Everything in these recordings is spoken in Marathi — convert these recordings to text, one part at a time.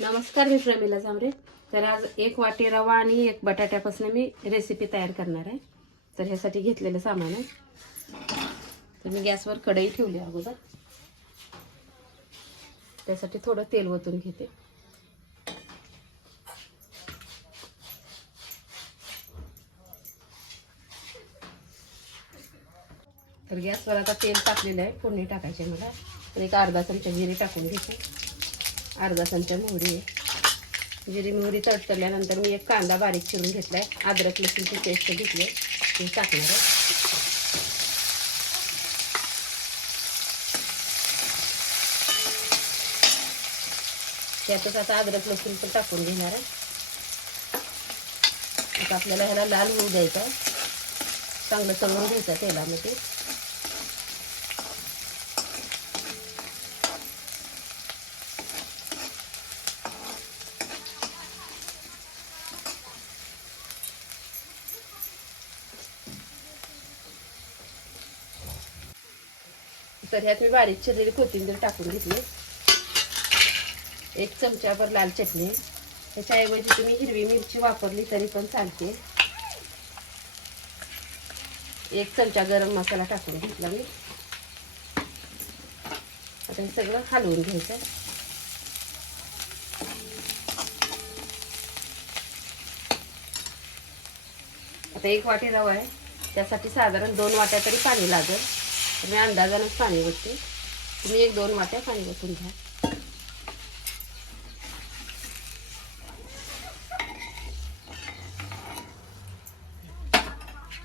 नमस्कार मी प्रमिला झांबरे तर आज एक वाटी रवा आणि एक बटाट्यापासून मी रेसिपी तयार करणार आहे. तर ह्यासाठी घेतलेलं सामान आहे. तर मी गॅसवर कढई ठेवली अगोदर. त्यासाठी थोडं तेल ओतून घेते. तर गॅसवर आता तेल टाकलेलं आहे. फोडणी टाकायची मला. तर एक अर्धा चमचा जिरे टाकून घेते. अर्धा चमचा मोहरी. आहे जिरी मोहरी तडतडल्यानंतर मी एक कांदा बारीक चिरून घेतला आहे अद्रक लसूणची पेस्ट घेतली. आहे ती टाकणार आहे. त्यातच आता अद्रक लसूण पण टाकून घेणार आहे. आता आपल्याला ह्याला लाल होऊ द्यायचा चांगलं तळून घ्यायचं तेलामध्ये. तर ह्यात मी बारीक चिरलेली कोथिंबीर टाकून घेतली. एक चमच्यावर लाल चटणी. ह्याच्याऐवजी तुम्ही हिरवी मिरची वापरली तरी पण चालते. एक चमचा गरम मसाला टाकून घेतला मी. आता हे सगळं हलवून घ्यायचं. आता एक वाटी रवा आहे. त्यासाठी साधारण दोन वाट्या तरी पाणी लागेल. मी अंदाजानंच पाणी ओतते तुम्ही एक दोन वाट्या पाणी ओतून घ्या.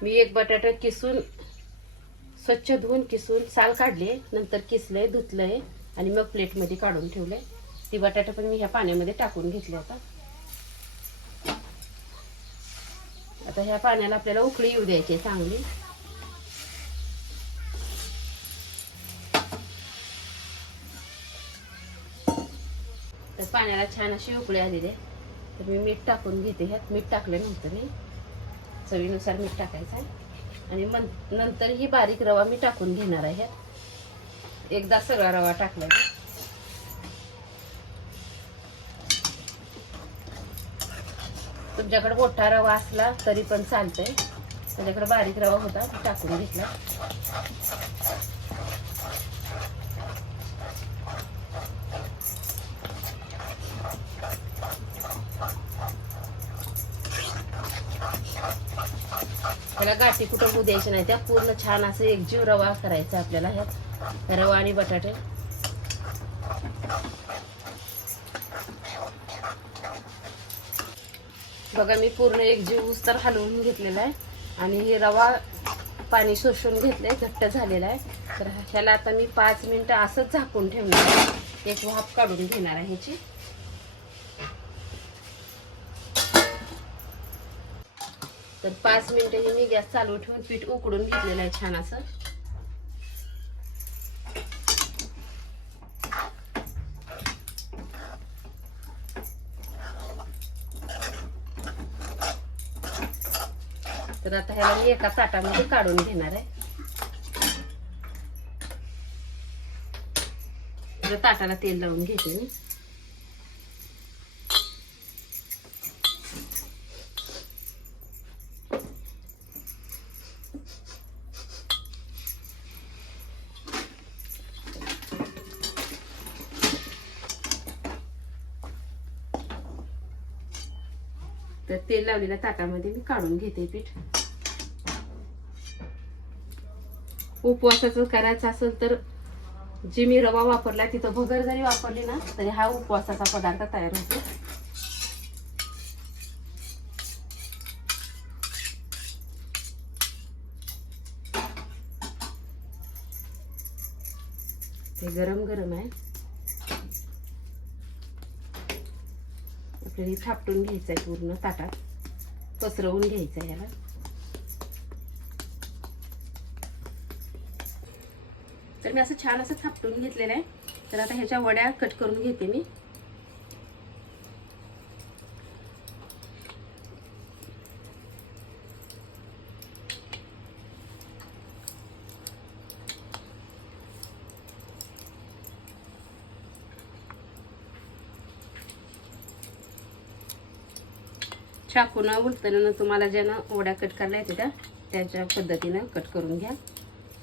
मी एक बटाटा किसून स्वच्छ धुवून किसून साल काढले नंतर किसलंय धुतलंय आणि मग प्लेटमध्ये काढून ठेवलंय. ती बटाटा पण मी ह्या पाण्यामध्ये टाकून घेतली आता. आता ह्या पाण्याला आपल्याला उकळी येऊ द्यायची आहे चांगली. पाण्याला छान अशी उकळी आलेली आहे. तर मी मीठ टाकून घेते ह्यात. मीठ टाकलं नव्हतं मी चवीनुसार मीठ टाकायचं आहे. आणि मन नंतर ही बारीक रवा मी टाकून घेणार आहे ह्यात. एकदा सगळा रवा टाकला तुमच्याकडे मोठा रवा असला तरी पण चालतंय. माझ्याकडे बारीक रवा होता टाकून घेतला. त्याला गाठी कुठं होऊ द्यायची नाही. त्या पूर्ण छान असं एकजीव रवा करायचा आपल्याला ह्यात. रवा आणि बटाटे. बघा मी पूर्ण एकजीव तर हलवून घेतलेला आहे. आणि हे रवा पाणी शोषून घेतलंय घट्ट झालेला आहे. तर ह्याला आता मी पाच मिनिटं असंच झाकून ठेवणार आहे. एक वाफ काढून घेणार आहे ह्याची. तर पाच मिनिटं हे मी गॅस चालू ठेवून पीठ उकडून घेतलेलं आहे छान असं. तर आता ह्याला मी एका ताटामध्ये काढून घेणार आहे. तर ताटाला तेल लावून घेते मी. तर तेल लावलेल्या ताटामध्ये मी काढून घेते पीठ. उपवासाचं करायचं असेल तर जे मी रवा वापरला तिथं भगर जरी वापरली ना तरी हा उपवासाचा पदार्थ तयार होतो. ते गरम गरम आहे. आपल्याला थापटून घ्यायचं आहे पूर्ण ताटात. पसरवून घ्यायचं आहे याला तर मी असं छान असं थापटून घेतलेलं आहे. तर आता ह्याच्या वड्या कट करून घेते मी. चाकूनं उलटण्यानं तुम्हाला ज्यानं ओढ्या कट करायला येते त्या त्याच्या पद्धतीनं कट करून घ्या.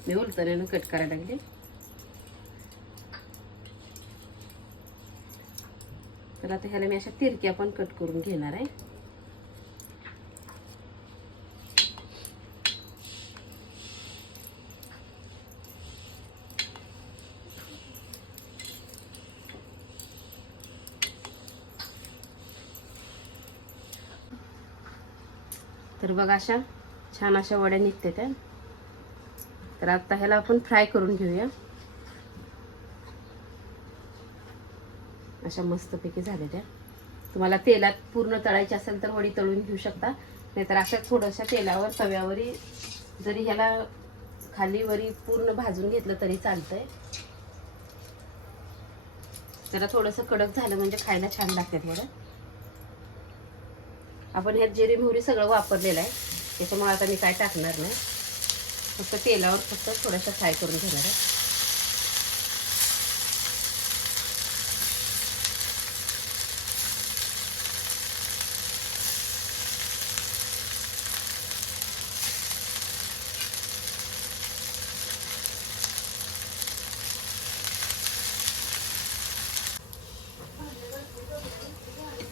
मी उलटण्यानं कट करायला लागले. तर आता ह्याला मी अशा तिरक्या पण कट करून घेणार आहे. तर बघा अशा छान अशा वड्या निघते त्या तर आता ह्याला आपण फ्राय करून घेऊया. अशा मस्तपैकी झाल्या त्या. तुम्हाला तेलात पूर्ण तळायची असेल तर वडी तळून घेऊ शकता. नाहीतर अशा थोड्याशा तेलावर तव्यावरही जरी ह्याला खाली वरी पूर्ण भाजून घेतलं तरी चालतंय. जरा थोडंसं कडक झालं म्हणजे खायला छान लागतात ह्याला आपण ह्यात जिरी मोहरी सगळं वापरलेलं आहे. त्याच्यामुळे आता मी काय टाकणार नाही. फक्त तेलावर फक्त थोडंसं फ्राय करून घेणार आहे.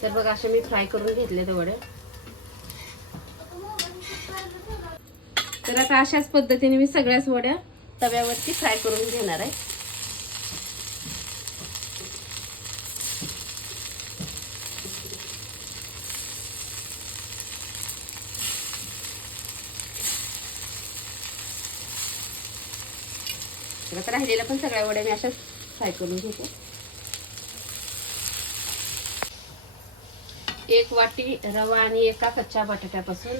तर बघा असे मी फ्राय करून घेतले ते वडे तर आता अशाच पद्धतीने मी सगळ्याच वड्या तव्यावरती फ्राय करून घेणार आहे. तर आता राहिलेल्या पण सगळ्या वड्या मी अशाच फ्राय करून घेतो. एक वाटी रवा आणि एका कच्च्या बटाट्यापासून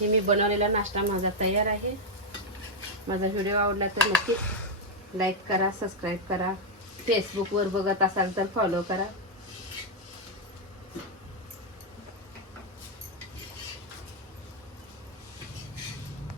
हे मी बनवलेला नाश्ता माझा तयार आहे. माझा व्हिडिओ आवडला तर नक्कीच लाईक करा सबस्क्राईब करा. फेसबुकवर बघत असाल तर फॉलो करा.